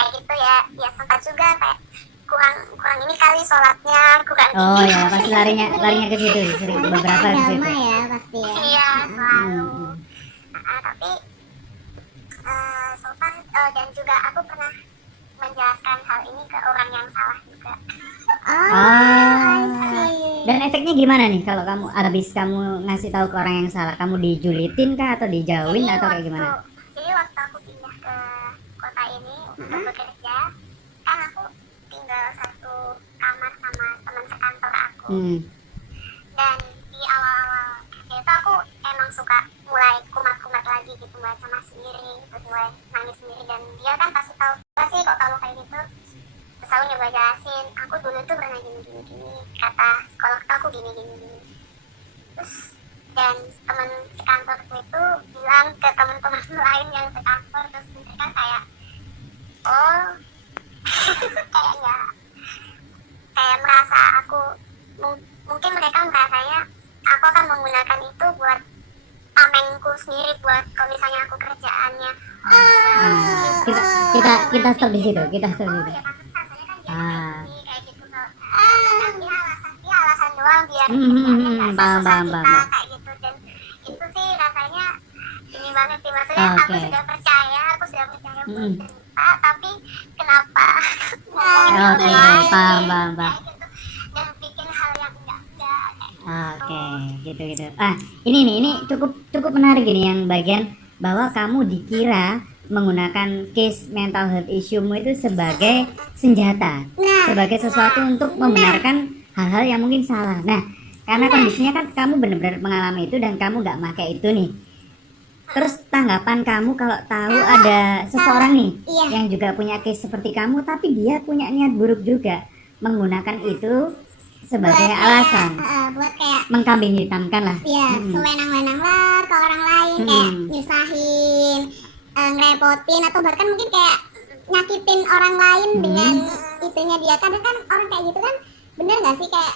kayak gitu ya. Ya sempat juga kayak kurang kurang ini kali sholatnya, kurang Oh ini. ya, pasti larinya ke situ, sering Soalnya kayak beberapa ke situ. agama ya pasti ya. Iya selalu. Hmm. Tapi so far dan juga aku pernah menjelaskan hal ini ke orang yang salah juga. Oh, I Ah. see. Dan efeknya gimana nih kalau kamu habis kamu ngasih tahu ke orang yang salah? Kamu dijulitin kah atau dijauhin atau kayak gimana? Jadi waktu aku pindah ke kota ini untuk bekerja, kan aku tinggal satu kamar sama teman sekantor aku. Dan di awal-awal kerja itu aku emang suka mulai kumat-kumat lagi gitu, mulai cemas sendiri, terus mulai nangis sendiri. Dan dia kan pasti tahu, pasti kok kamu kayak gitu. Terus aku nyoba jelasin, aku dulu tuh pernah gini, kata psikolog aku gini. Terus dan teman sekantorku itu bilang ke teman-teman lain yang sekantor, terus mereka kayak oh kayak nggak, kayak merasa aku mungkin mereka merasanya aku akan menggunakan itu buat tamengku sendiri, buat kalau misalnya aku kerjaannya Kita stop di situ, kita stop di situ. ya pantesan saya kan dia Ah. ini kayak gitu, kalau dia alasan doang biar kerjaannya nggak Paham, susah paham, kita paham. kayak gitu. Dan itu sih rasanya ini banget sih, maksudnya aku Oke. sudah percaya buat cerita, tapi kenapa ngomongin Oke, orang paham, lain paham, kayak paham. gitu dan bikin hal yang enggak Oke, gitu. Ini cukup menarik ini yang bagian bahwa kamu dikira menggunakan case mental health issue-mu itu sebagai senjata, sebagai sesuatu untuk membenarkan hal-hal yang mungkin salah. Nah, karena kondisinya kan kamu benar-benar mengalami itu dan kamu nggak pakai itu nih. Terus tanggapan kamu kalau tahu ada seseorang nih yang juga punya case seperti kamu, tapi dia punya niat buruk juga, menggunakan itu sebagai alasan Buat kayak mengkambing hitamkan lah. ya sewenang-wenang lah ke orang lain, kayak nyusahin, ngerepotin, atau bahkan mungkin kayak nyakitin orang lain dengan itunya dia. Kadang kan orang kayak gitu kan, bener nggak sih, kayak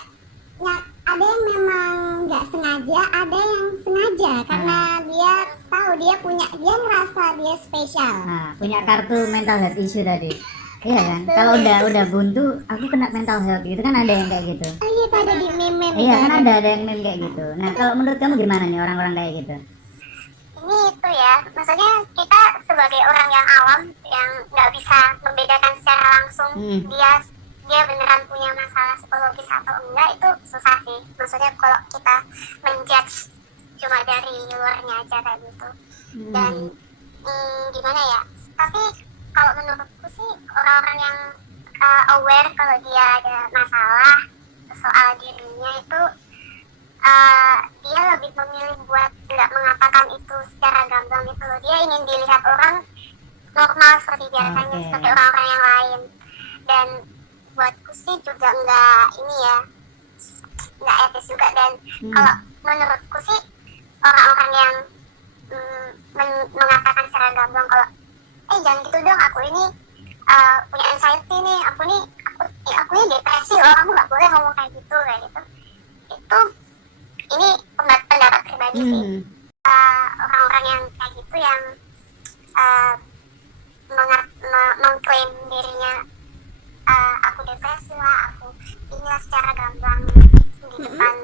ada yang memang nggak sengaja, ada yang sengaja karena dia tahu dia ngerasa dia spesial. Nah, punya kartu mental health issue tadi. Iya kan? Kalau udah buntu, aku kena mental health gitu kan, ada yang kayak gitu. Oh iya, pada di meme. Iya kan, ada yang meme kayak gitu. Nah, kalau menurut kamu gimana nih orang-orang kayak gitu? ini itu ya, maksudnya kita sebagai orang yang awam yang nggak bisa membedakan secara langsung dia beneran punya masalah psikologis atau enggak, itu susah sih. Maksudnya kalau kita menjudge cuma dari luarnya aja kayak gitu. Dan gimana ya, tapi kalau menurutku sih orang-orang yang aware kalau dia ada masalah soal dirinya itu dia lebih memilih buat nggak mengatakan itu secara gamblang gitu loh. Dia ingin dilihat orang normal seperti biasanya, seperti orang-orang yang lain. Dan buatku sih juga nggak ini ya, nggak etis juga. Dan kalau menurutku sih orang-orang yang mengatakan secara gamblang kalau jangan gitu dong, aku ini punya anxiety nih, aku ini depresi loh, kamu nggak boleh ngomong kayak gitu itu ini pendapat pribadi sih. Orang-orang yang kayak gitu yang mengklaim dirinya aku depresi lah, aku inilah secara gamblang di depan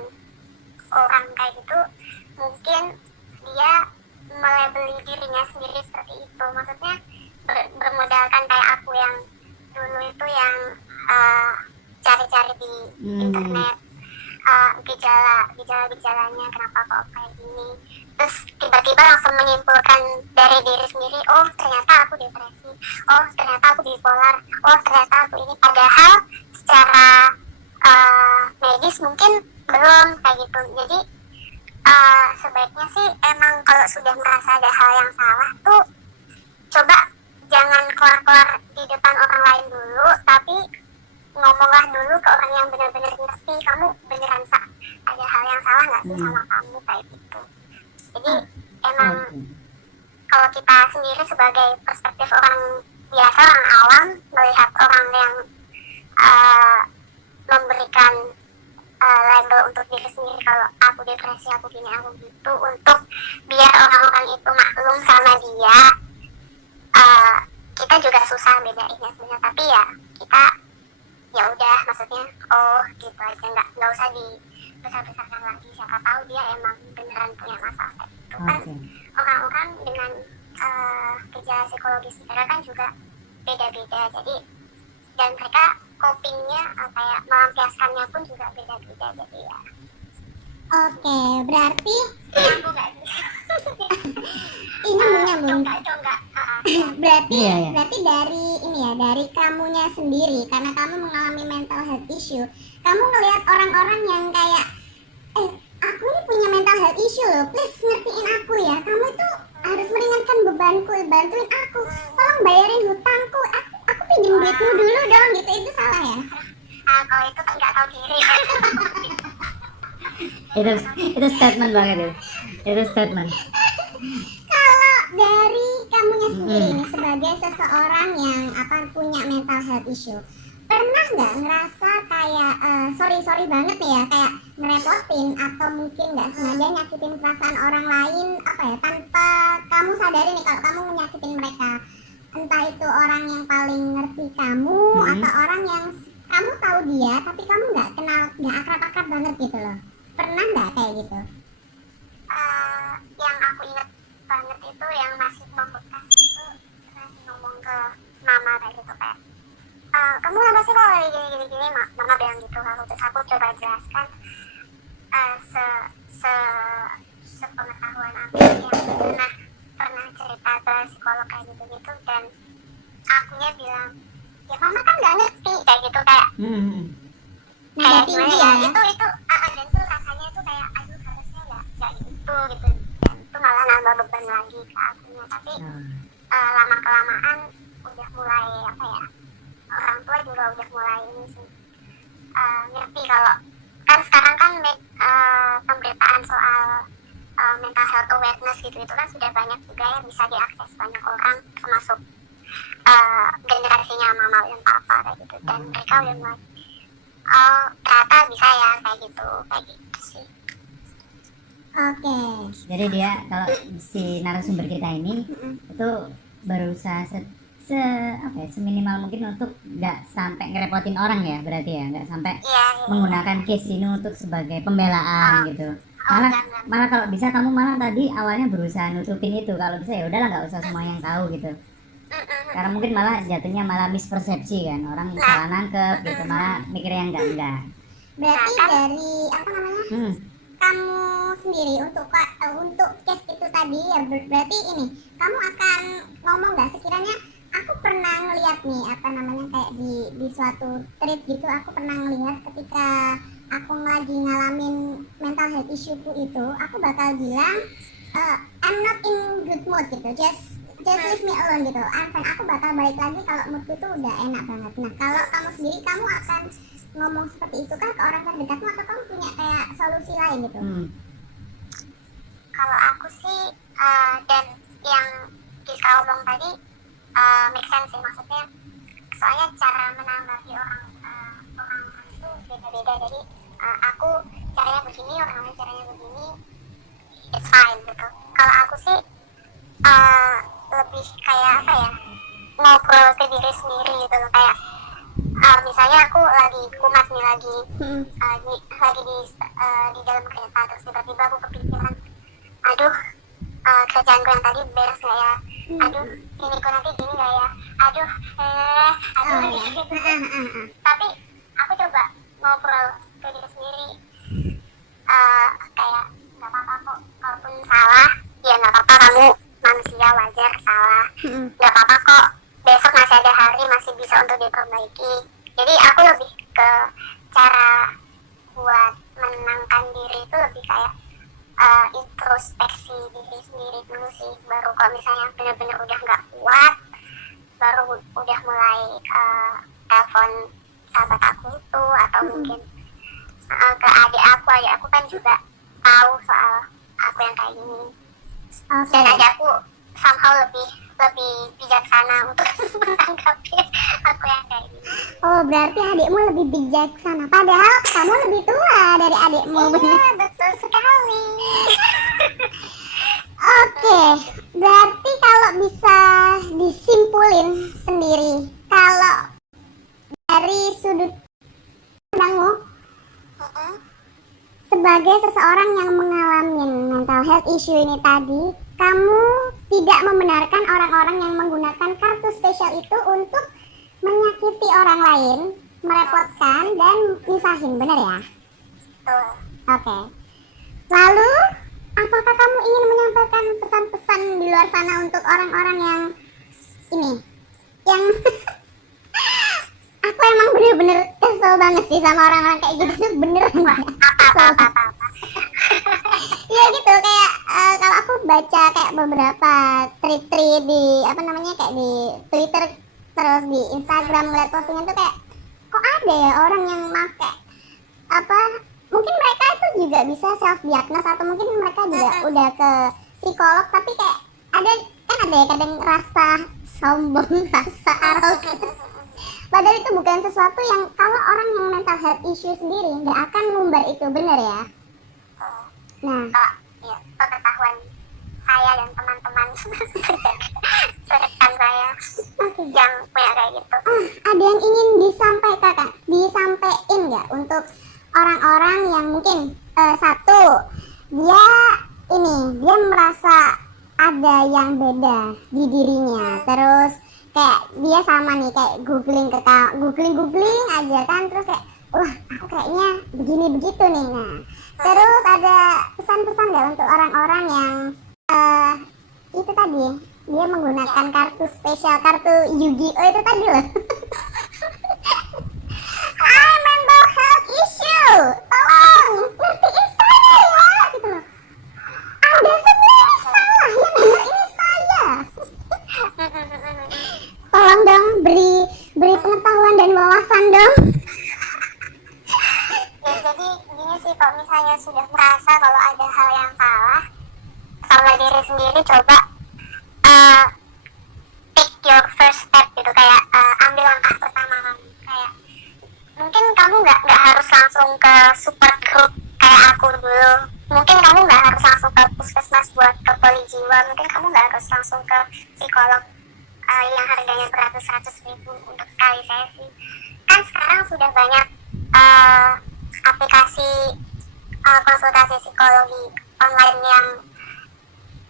orang kayak gitu, mungkin dia melabeli dirinya sendiri seperti itu. Maksudnya bermodalkan kayak aku yang dulu itu yang cari-cari di internet gejala-gejalanya kenapa kok kayak gini, terus tiba-tiba langsung menyimpulkan dari diri sendiri, oh ternyata aku depresi, oh ternyata aku bipolar, oh ternyata aku ini, padahal secara medis mungkin belum kayak gitu. Jadi sebaiknya sih emang kalau sudah merasa ada hal yang salah tuh coba jangan keluar-keluar di depan orang lain dulu, tapi ngomonglah dulu ke orang yang benar-benar ngerti kamu beneran ada hal yang salah nggak sih sama kamu kayak gitu. Jadi emang kalau kita sendiri sebagai perspektif orang biasa, orang awam, melihat orang yang memberikan label untuk diri sendiri kalau aku depresi, aku gini, aku gitu, untuk biar orang-orang itu maklum sama dia, kita juga susah bedainnya sebenarnya, tapi ya kita ya udah, maksudnya oh gitu aja, nggak usah dibesar-besarkan lagi. Siapa tahu dia emang beneran punya masalah kayak gitu kan. Orang-orang dengan gejala psikologis mereka kan juga beda-beda, jadi dan mereka copingnya kayak melampiaskannya pun juga beda-beda, jadi ya. Oke, berarti Aku nggak ini menyambung. conggak. Berarti Iya, iya. berarti dari ini ya, dari kamunya sendiri, karena kamu mengalami mental health issue, kamu ngelihat orang-orang yang kayak aku ini punya mental health issue loh, please ngertiin aku ya, kamu itu harus meringankan bebanku, bantuin aku, tolong bayarin hutangku, aku pinjam duitmu dulu dong, gitu, itu salah ya? Kalau itu kan nggak tahu diri. Itu statement banget itu statement. Kalau dari kamunya sendiri nih, sebagai seseorang yang punya mental health issue, pernah nggak ngerasa kayak sorry banget nih ya, kayak ngerepotin atau mungkin nggak sengaja nyakitin perasaan orang lain tanpa kamu sadari nih kalau kamu menyakitin mereka, entah itu orang yang paling ngerti kamu atau orang yang kamu tahu dia tapi kamu nggak kenal, nggak akrab banget gitu loh, pernah nggak kayak gitu? Yang aku ingat banget itu yang masih membekas itu, masih ngomong ke mama kayak gitu, kayak kamu kenapa sih kalau gini, mama bilang gitu. Lalu terus aku coba jelaskan sepengetahuan aku yang pernah cerita ke psikolog kayak gitu, dan akunya bilang ya mama kan nggak ngerti kayak gitu, kayak kayak tinggi gimana ya? itu dan tuh rasanya tuh kayak aduh harusnya nggak gitu, dan itu malah nambah beban lagi ke akunya. Tapi lama kelamaan udah mulai orang tua juga udah mulai ini sih, ngerti kalau kan sekarang kan pemberitaan soal mental health awareness gitu itu kan sudah banyak juga yang bisa diakses banyak orang, termasuk generasinya mama dan papa kayak gitu, dan mereka udah mulai oh ternyata bisa ya kayak gitu sih. Oke. Jadi dia, kalau si narasumber kita ini itu berusaha seminimal mungkin untuk nggak sampai ngerepotin orang ya, berarti ya, nggak sampai menggunakan case ini untuk sebagai pembelaan gitu. Malah kalau bisa kamu malah tadi awalnya berusaha nutupin itu, kalau bisa ya udahlah nggak usah semua yang tahu gitu. Karena mungkin malah jatuhnya malah mispersepsi kan, orang salah nangkep gitu, malah mikirnya enggak. Berarti dari kamu sendiri untuk case itu tadi ya, berarti ini kamu akan ngomong nggak sekiranya aku pernah ngeliat nih kayak di suatu thread gitu, aku pernah ngeliat ketika aku lagi ngalamin mental health issue itu, aku bakal bilang I'm not in good mood gitu, just leave me alone gitu, aku bakal balik lagi kalau moodku tuh udah enak banget. Nah kalau kamu sendiri, kamu akan ngomong seperti itu kan ke orang terdekatmu, atau kamu punya kayak solusi lain gitu? Kalau aku sih dan yang Giska omong tadi make sense sih, maksudnya soalnya cara menanggapi orang itu beda-beda, jadi aku caranya begini, orang lain caranya begini, it's fine gitu. Kalau aku sih lebih kayak ngobrol ke diri sendiri gitu loh, kayak misalnya aku lagi kumat nih, lagi di dalam kereta, terus tiba-tiba aku kepikiran aduh kerjaanku yang tadi beres nggak ya, aduh ini kok nanti gini nggak ya, aduh gitu. Tapi aku coba ngobrol ke diri sendiri, kayak nggak apa-apa kok, kalaupun salah ya nggak apa-apa, kamu manusia wajar salah, nggak apa-apa kok, besok masih ada hari, masih bisa untuk diperbaiki. Jadi aku lebih ke cara buat menenangkan diri itu lebih kayak introspeksi diri sendiri dulu sih, baru kalau misalnya benar-benar udah nggak kuat, baru udah mulai telepon sahabat aku itu, atau mungkin ke adik aku kan juga tahu soal aku yang kayak gini. Dan adik aku somehow lebih bijaksana untuk menanggapi aku yang kayak gini. Oh, berarti adikmu lebih bijaksana, padahal kamu lebih tua dari adikmu. Iya, betul sekali. Oke, berarti kalau bisa disimpulin sendiri, kalau dari sudut pandangmu sebagai seseorang yang mengalami mental health issue ini tadi, kamu tidak membenarkan orang-orang yang menggunakan kartu spesial itu untuk menyakiti orang lain, merepotkan dan nyusahin, benar ya? Betul. Oke. Lalu, apakah kamu ingin menyampaikan pesan-pesan di luar sana untuk orang-orang yang ini, yang aku emang bener-bener kesel banget sih sama orang-orang kayak gitu tuh, bener banget. Apa. Iya gitu, kayak kalau aku baca kayak beberapa tweet di apa namanya, kayak di Twitter terus di Instagram, ngeliat postingan tuh kayak kok ada ya orang yang make apa, mungkin mereka itu juga bisa self diagnose atau mungkin mereka juga udah ke psikolog, tapi kayak ada ya kadang rasa sombong, rasa arogan. Padahal itu bukan sesuatu yang kalau orang yang mental health issue sendiri nggak akan ngumbar itu, bener ya? Nah, Ya, pengetahuan saya dan teman-teman rekan saya yang punya kayak gitu. ada yang ingin disampaikan nggak untuk orang-orang yang mungkin satu, dia merasa ada yang beda di dirinya, terus kayak dia sama nih kayak googling aja kan, terus kayak wah aku kayaknya begini begitu nih. Nah, terus ada pesan-pesan nggak untuk orang-orang yang itu tadi dia menggunakan kartu spesial, kartu Yu-Gi-Oh itu tadi loh. I mental health issue, tolong ngertiin saya ya, gitu loh. Anda semua ini salah, yang benar ini saya. Tolong dong beri pengetahuan dan wawasan dong. Ya, jadi gini sih, kalau misalnya sudah merasa kalau ada hal yang salah sama diri sendiri, coba take your first step gitu, kayak ambil langkah pertama kamu. Kayak mungkin kamu nggak harus langsung ke support group kayak aku dulu, mungkin kamu nggak harus langsung ke puskesmas buat ke poli jiwa, mungkin kamu nggak harus langsung ke psikolog yang harganya beratus-ratus ribu untuk sekali sesi. Kan sekarang sudah banyak aplikasi konsultasi psikologi online yang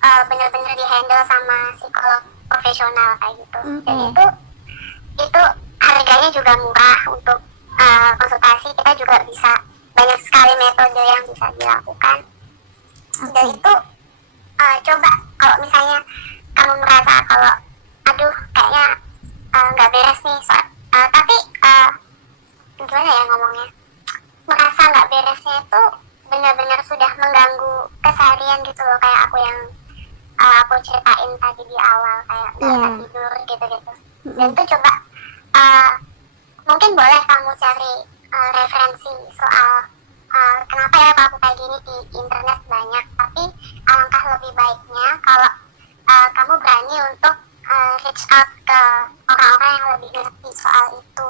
benar-benar dihandle sama psikolog profesional kayak gitu. Dan itu harganya juga murah untuk konsultasi. Kita juga bisa banyak sekali metode yang bisa dilakukan. Dan itu coba kalau misalnya kamu merasa kalau aduh kayaknya nggak beres nih tapi gimana ya ngomongnya, merasa nggak beresnya itu benar-benar sudah mengganggu keseharian gitu loh, kayak aku yang aku ceritain tadi di awal, kayak nggak tidur gitu-gitu. Dan itu coba mungkin boleh kamu cari referensi soal kenapa ya aku kayak gini di internet banyak, tapi alangkah lebih baiknya kalau kamu berani untuk reach out ke orang-orang yang lebih ngerti soal itu,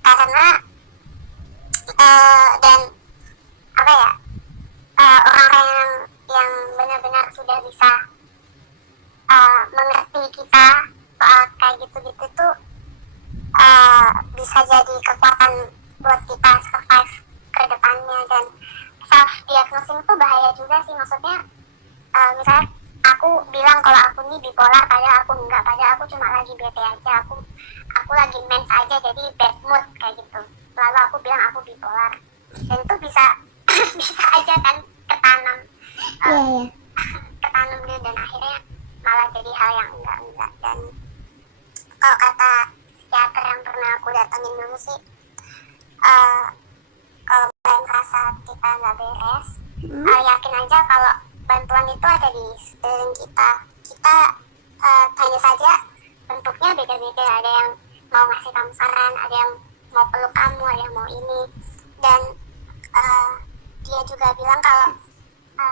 karena dan apa ya, orang-orang yang benar-benar sudah bisa mengerti kita soal kayak gitu-gitu tuh bisa jadi kekuatan buat kita survive ke depannya. Dan self diagnosing tuh bahaya juga sih, maksudnya misalnya aku bilang kalau aku ini bipolar, padahal aku enggak, padahal aku cuma lagi bete aja, aku lagi mens aja, jadi bad mood kayak gitu, lalu aku bilang aku bipolar, dan itu bisa bisa aja kan ketanam ketanam dulu, dan akhirnya malah jadi hal yang enggak. Dan kalau kata psikiater yang pernah aku datengin dulu sih, kalau kalian merasa kita nggak beres, yakin aja kalau bantuan itu ada di sekeliling kita. Kita hanya saja bentuknya beda-beda, ada yang mau ngasih kamu saran, ada yang mau peluk kamu, ada yang mau ini. Dan dia juga bilang kalau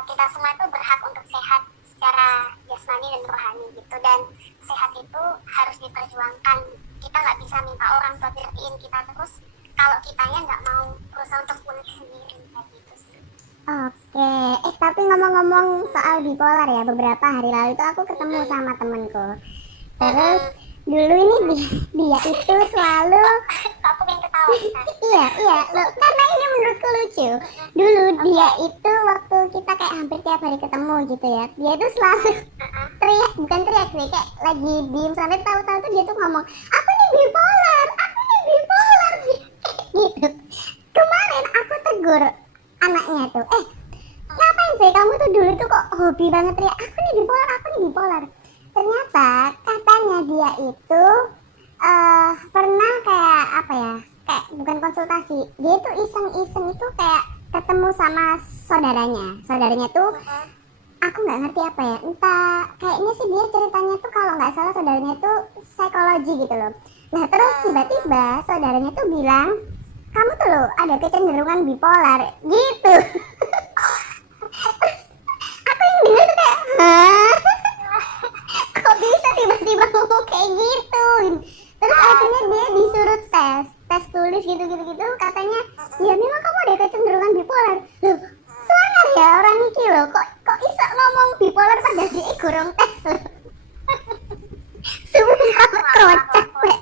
kita semua itu berhak untuk sehat secara jasmani dan rohani gitu, dan sehat itu harus diperjuangkan. Kita nggak bisa minta orang buat ngertiin kita terus kalau kitanya nggak mau berusaha untuk pulih sendiri kayak gitu sih. Oke, tapi ngomong-ngomong soal bipolar ya, beberapa hari lalu itu aku ketemu sama temenku. Terus dulu ini dia itu selalu Aku pengen ketawa. iya loh, karena ini menurutku lucu. Dulu dia itu waktu kita kayak hampir tiap hari ketemu gitu ya, dia itu selalu teriak, bukan teriak sih, kayak lagi diem sampai tahu-tahu tuh dia tuh ngomong, aku nih bipolar gitu. Kemarin aku tegur anaknya tuh, ngapain sih kamu tuh dulu tuh kok hobi banget teriak, aku nih bipolar. Ternyata katanya dia itu pernah kayak apa ya, kayak bukan konsultasi, dia tuh iseng-iseng itu kayak ketemu sama saudaranya tuh, aku nggak ngerti apa ya, entah kayaknya sih dia ceritanya tuh kalau nggak salah saudaranya tuh psikologi gitu loh. Nah terus tiba-tiba saudaranya tuh bilang, kamu tuh loh ada kecenderungan bipolar gitu. Aku yang dengar tuh kayak, hah? Kok bisa tiba-tiba ngomong kayak gitu? Terus akhirnya dia disuruh tes tulis gitu, katanya, ya memang kamu ada kecenderungan bipolar. Loh, selangar ya orang iki loh, kok bisa ngomong bipolar pada dia kurang tes loh. Sumpah kocak weh.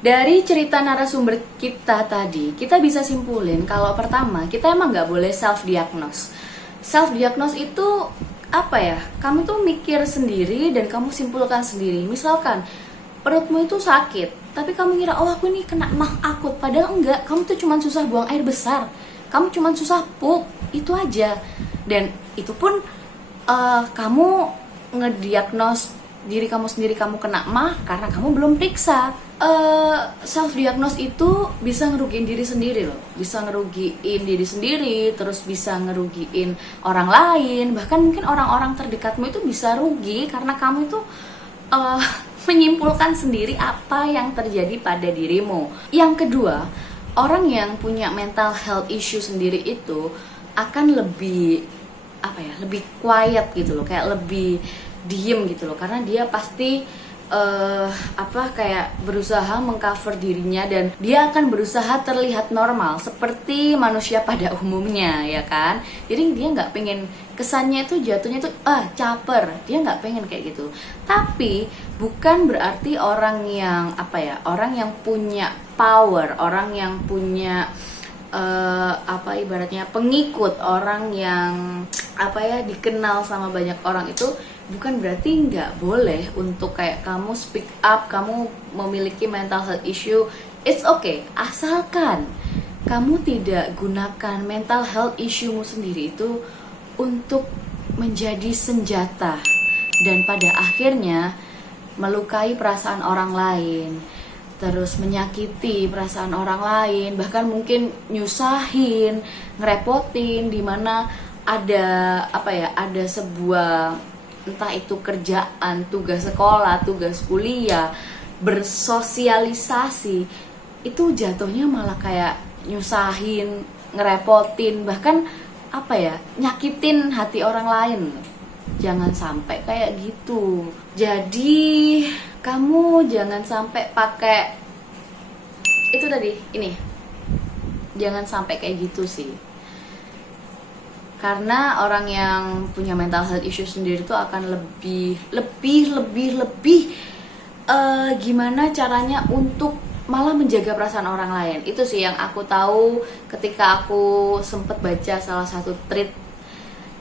Dari cerita narasumber kita tadi, kita bisa simpulin kalau pertama, kita emang nggak boleh self-diagnose. Self-diagnose itu apa ya? Kamu tuh mikir sendiri dan kamu simpulkan sendiri. Misalkan, perutmu itu sakit, tapi kamu ngira, oh aku ini kena mah akut. Padahal enggak, kamu tuh cuma susah buang air besar. Kamu cuma susah pup, itu aja. Dan itu pun kamu ngediagnos diri kamu sendiri kamu kena mah karena kamu belum periksa. Self diagnose itu bisa ngerugiin diri sendiri loh, bisa ngerugiin diri sendiri, terus bisa ngerugiin orang lain, bahkan mungkin orang-orang terdekatmu itu bisa rugi karena kamu itu menyimpulkan sendiri apa yang terjadi pada dirimu. Yang kedua, orang yang punya mental health issue sendiri itu akan lebih lebih quiet gitu loh, kayak lebih diem gitu loh, karena dia pasti kayak berusaha mengcover dirinya dan dia akan berusaha terlihat normal seperti manusia pada umumnya, ya kan. Jadi dia nggak pengen kesannya itu jatuhnya itu caper, dia nggak pengen kayak gitu. Tapi bukan berarti orang yang orang yang punya power, orang yang punya ibaratnya pengikut, orang yang dikenal sama banyak orang itu bukan berarti nggak boleh untuk kayak kamu speak up, kamu memiliki mental health issue, it's okay, asalkan kamu tidak gunakan mental health issue-mu sendiri itu untuk menjadi senjata dan pada akhirnya melukai perasaan orang lain, terus menyakiti perasaan orang lain, bahkan mungkin nyusahin, ngerepotin, dimana ada ada sebuah entah itu kerjaan, tugas sekolah, tugas kuliah, bersosialisasi, itu jatuhnya malah kayak nyusahin, ngerepotin, bahkan nyakitin hati orang lain. Jangan sampai kayak gitu. Jadi kamu jangan sampai pakai itu tadi, ini jangan sampai kayak gitu sih. Karena orang yang punya mental health issue sendiri itu akan lebih gimana caranya untuk malah menjaga perasaan orang lain. Itu sih yang aku tahu ketika aku sempet baca salah satu tweet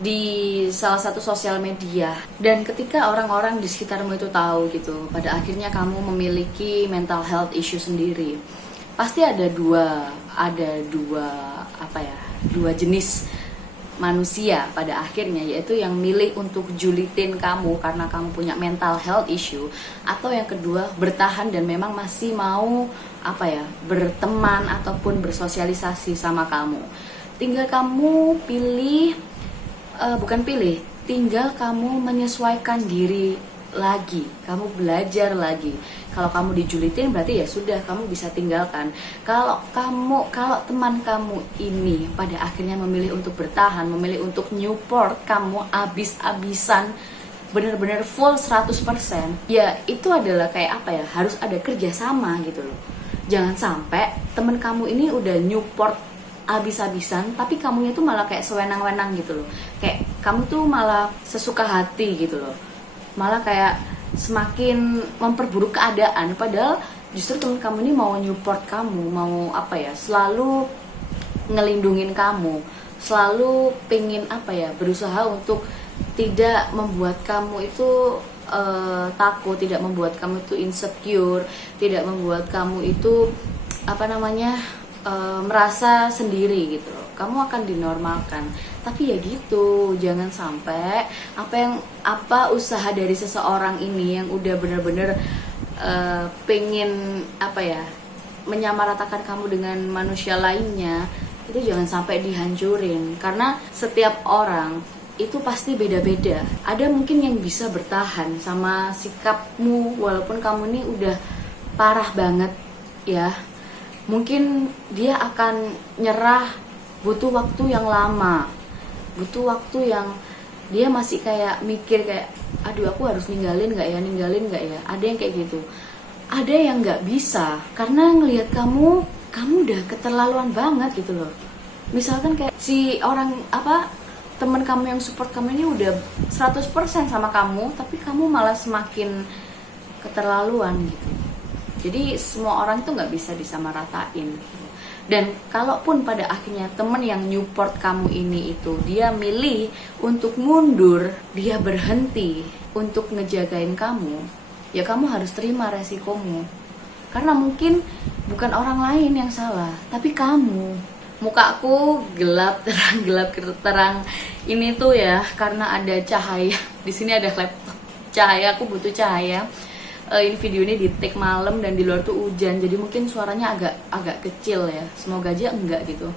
di salah satu sosial media. Dan ketika orang-orang di sekitarmu itu tahu gitu, pada akhirnya kamu memiliki mental health issue sendiri, pasti ada dua jenis manusia pada akhirnya, yaitu yang milih untuk julitin kamu karena kamu punya mental health issue, atau yang kedua bertahan dan memang masih mau berteman ataupun bersosialisasi sama kamu. Tinggal kamu tinggal kamu menyesuaikan diri lagi, kamu belajar lagi. Kalau kamu dijulitin berarti ya sudah, kamu bisa tinggalkan. Kalau teman kamu ini pada akhirnya memilih untuk bertahan, memilih untuk Newport kamu abis-abisan, benar-benar full 100%, ya itu adalah kayak harus ada kerjasama gitu loh. Jangan sampai teman kamu ini udah Newport abis-abisan tapi kamunya tuh malah kayak sewenang-wenang gitu loh, kayak kamu tuh malah sesuka hati gitu loh, malah kayak semakin memperburuk keadaan, padahal justru teman kamu ini mau support kamu, mau apa ya, selalu ngelindungin kamu, selalu pengen apa ya, berusaha untuk tidak membuat kamu itu takut, tidak membuat kamu itu insecure, tidak membuat kamu itu apa namanya, merasa sendiri gitu loh. Kamu akan dinormalkan. Tapi ya gitu, jangan sampai apa usaha dari seseorang ini yang udah bener-bener pengen apa ya, menyamaratakan kamu dengan manusia lainnya, itu jangan sampai dihancurin. Karena setiap orang itu pasti beda-beda. Ada mungkin yang bisa bertahan sama sikapmu walaupun kamu ini udah parah banget ya. Mungkin dia akan nyerah, butuh waktu yang lama, butuh waktu yang dia masih kayak mikir kayak, aduh aku harus ninggalin gak ya, ada yang kayak gitu. Ada yang gak bisa karena ngelihat kamu udah keterlaluan banget gitu loh. Misalkan kayak si orang teman kamu yang support kamu ini udah 100% sama kamu, tapi kamu malah semakin keterlaluan gitu. Jadi semua orang itu nggak bisa disamaratain. Dan kalaupun pada akhirnya temen yang support kamu ini itu dia milih untuk mundur, dia berhenti untuk ngejagain kamu, ya kamu harus terima resikomu. Karena mungkin bukan orang lain yang salah, tapi kamu. Mukaku gelap terang ini tuh ya karena ada cahaya. Di sini ada laptop. Cahaya, aku butuh cahaya. Ini video ini di take malam dan di luar tuh hujan, jadi mungkin suaranya agak kecil ya, semoga aja enggak gitu.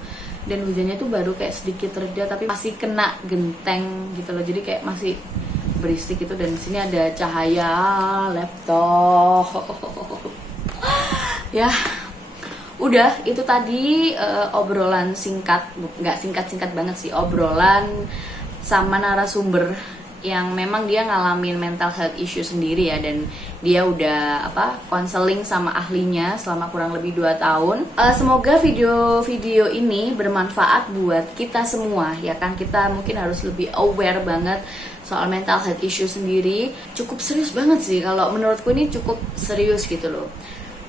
Dan hujannya tuh baru kayak sedikit reda tapi masih kena genteng gitu loh, jadi kayak masih berisik gitu. Dan di sini ada cahaya laptop. Ya udah, itu tadi obrolan singkat, nggak singkat banget sih, obrolan sama narasumber yang memang dia ngalamin mental health issue sendiri ya, dan dia udah konseling sama ahlinya selama kurang lebih 2 tahun. Semoga video ini bermanfaat buat kita semua ya kan. Kita mungkin harus lebih aware banget soal mental health issue sendiri. Cukup serius banget sih, kalau menurutku ini cukup serius gitu loh.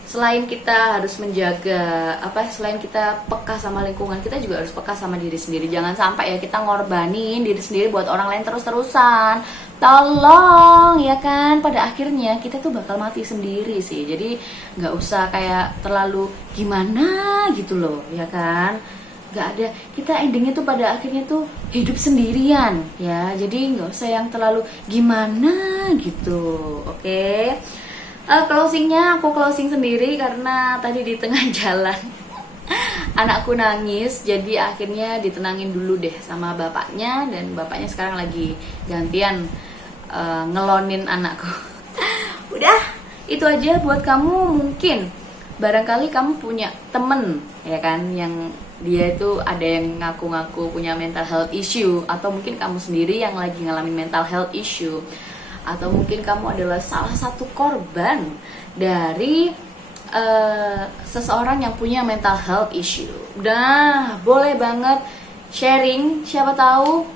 Selain kita harus menjaga selain kita peka sama lingkungan, kita juga harus peka sama diri sendiri. Jangan sampai ya kita ngorbanin diri sendiri buat orang lain terus-terusan. Tolong ya kan, pada akhirnya kita tuh bakal mati sendiri sih. Jadi nggak usah kayak terlalu gimana gitu loh ya kan. Nggak ada, kita endingnya tuh pada akhirnya tuh hidup sendirian ya. Jadi nggak usah yang terlalu gimana gitu, oke? Closingnya aku closing sendiri karena tadi di tengah jalan anakku nangis, jadi akhirnya ditenangin dulu deh sama bapaknya, dan bapaknya sekarang lagi gantian ngelonin anakku. Udah, itu aja buat kamu. Mungkin barangkali kamu punya temen ya kan, yang dia itu ada yang ngaku-ngaku punya mental health issue, atau mungkin kamu sendiri yang lagi ngalamin mental health issue, atau mungkin kamu adalah salah satu korban dari seseorang yang punya mental health issue. Nah, boleh banget sharing, siapa tahu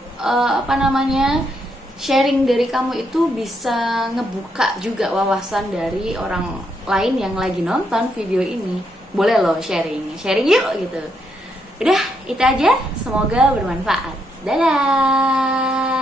sharing dari kamu itu bisa ngebuka juga wawasan dari orang lain yang lagi nonton video ini. Boleh loh sharing yuk gitu. Udah, itu aja, semoga bermanfaat. Dadah.